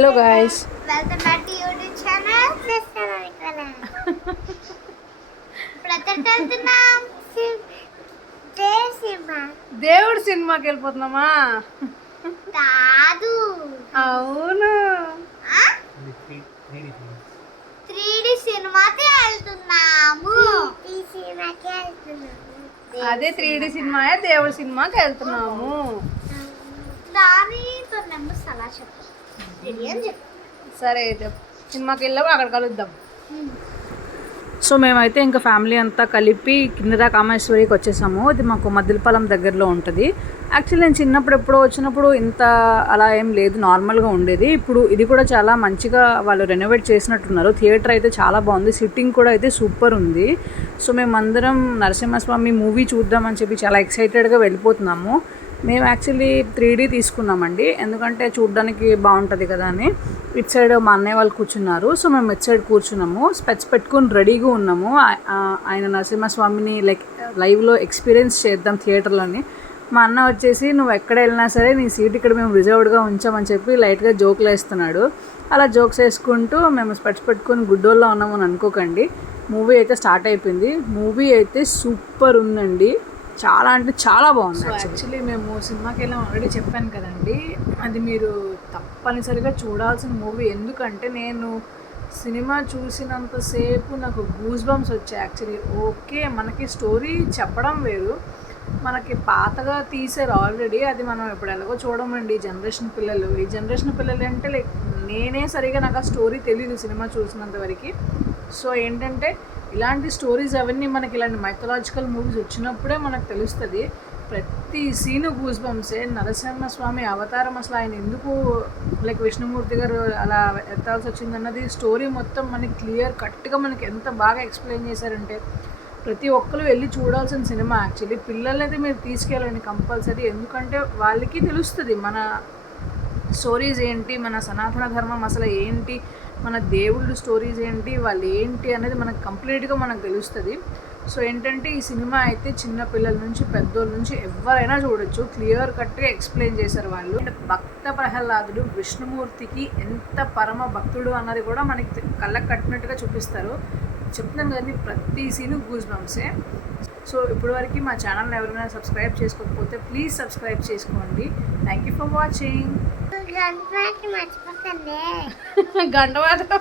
Hello guys, welcome back to YouTube channel వెళ్తున్నాం దేవుడు సినిమాకి వెళ్ళిపోతున్నామా? కాదు అవును, 3D సినిమాకి వెళ్తున్నాము. అదే 3D సినిమాయే, దేవుడి సినిమాకి వెళ్తున్నాము. దానితో నెంబర్స్ అలా చెప్పు, రెడీ అని చెప్పు. సరే అయితే సినిమాకి వెళ్ళాము, అక్కడ కలుద్దాం. సో మేమైతే ఇంకా ఫ్యామిలీ అంతా కలిపి కిందదా కామేశ్వరికి వచ్చేసాము. ఇది మాకు మద్దిలపాలెం దగ్గరలో ఉంటుంది. యాక్చువల్లీ నేను చిన్నప్పుడు ఎప్పుడో వచ్చినప్పుడు ఇంత అలా ఏం లేదు, నార్మల్గా ఉండేది. ఇప్పుడు ఇది కూడా చాలా మంచిగా వాళ్ళు రెనోవేట్ చేసినట్టున్నారు. థియేటర్ అయితే చాలా బాగుంది, సిట్టింగ్ కూడా అయితే సూపర్ ఉంది. సో మేమందరం నరసింహస్వామి మూవీ చూద్దామని చెప్పి చాలా ఎక్సైటెడ్గా వెళ్ళిపోతున్నాము. మేము యాక్చువల్లీ 3D తీసుకున్నామండి, ఎందుకంటే చూడడానికి బాగుంటుంది కదా అని. ఇటు సైడ్ మా అన్నయ్య వాళ్ళు కూర్చున్నారు, సో మేము ఇటు సైడ్ కూర్చున్నాము. స్పెట్స్ పెట్టుకుని రెడీగా ఉన్నాము. ఆయన నరసింహస్వామిని లైవ్లో ఎక్స్పీరియన్స్ చేద్దాం థియేటర్లోని. మా అన్న వచ్చేసి నువ్వు ఎక్కడ వెళ్ళినా సరే నీ సీట్ ఇక్కడ మేము రిజర్వ్డ్గా ఉంచామని చెప్పి లైట్గా జోకులు వేస్తున్నాడు. అలా జోక్స్ వేసుకుంటూ మేము స్పెట్స్ పెట్టుకొని గుడ్డోల్లో ఉన్నామని అనుకోకండి. మూవీ అయితే స్టార్ట్ అయిపోయింది. మూవీ అయితే సూపర్ ఉందండి, చాలా అంటే చాలా బాగుంది. యాక్చువల్లీ మేము సినిమాకి వెళ్ళాం ఆల్రెడీ చెప్పాను కదండి. అది మీరు తప్పనిసరిగా చూడాల్సిన మూవీ. ఎందుకంటే నేను సినిమా చూసినంతసేపు నాకు గూస్ బంప్స్ వచ్చాయి. యాక్చువల్లీ ఓకే, మనకి స్టోరీ చెప్పడం వేరు, మనకి పాతగా తీసారు ఆల్రెడీ, అది మనం ఇప్పుడు ఎలాగో చూడమండి. ఈ జనరేషన్ పిల్లలు అంటే నేనే సరిగా నాకు ఆ స్టోరీ తెలియదు సినిమా చూసినంత వరకు. సో ఏంటంటే ఇలాంటి స్టోరీస్ అవన్నీ మనకి ఇలాంటి మైథలాజికల్ మూవీస్ వచ్చినప్పుడే మనకు తెలుస్తుంది. ప్రతి సీను గూస్ బంప్సే. నరసింహస్వామి అవతారం అసలు ఆయన ఎందుకు విష్ణుమూర్తి గారు అలా ఎత్తాల్సి వచ్చిందన్నది స్టోరీ మొత్తం మనకి క్లియర్ కట్గా మనకి ఎంత బాగా ఎక్స్ప్లెయిన్ చేశారంటే ప్రతి ఒక్కరు వెళ్ళి చూడాల్సిన సినిమా. యాక్చువల్లీ పిల్లల్ని అయితే మీరు తీసుకెళ్ళండి కంపల్సరీ, ఎందుకంటే వాళ్ళకి తెలుస్తుంది మన స్టోరీస్ ఏంటి, మన సనాతన ధర్మం అసలు ఏంటి, మన దేవుళ్ళు స్టోరీస్ ఏంటి, వాళ్ళు ఏంటి అనేది మనకు కంప్లీట్గా మనకు తెలుస్తుంది. సో ఏంటంటే ఈ సినిమా అయితే చిన్న పిల్లల నుంచి పెద్దోళ్ళ నుంచి ఎవరైనా చూడొచ్చు, క్లియర్ కట్గా ఎక్స్ప్లెయిన్ చేశారు వాళ్ళు. అండ్ భక్త ప్రహ్లాదుడు విష్ణుమూర్తికి ఎంత పరమ భక్తుడు అన్నది కూడా మనకి కళ్ళకు కట్టినట్టుగా చూపిస్తారు. చెప్తున్నాను కదండి, ప్రతి సీను గూస్ బంప్సే. సో ఇప్పటివరకు మా ఛానల్ని ఎవరైనా సబ్స్క్రైబ్ చేసుకోకపోతే ప్లీజ్ సబ్స్క్రైబ్ చేసుకోండి. Thank you for watching. మర్చిపోకండి. గంట మాత్రం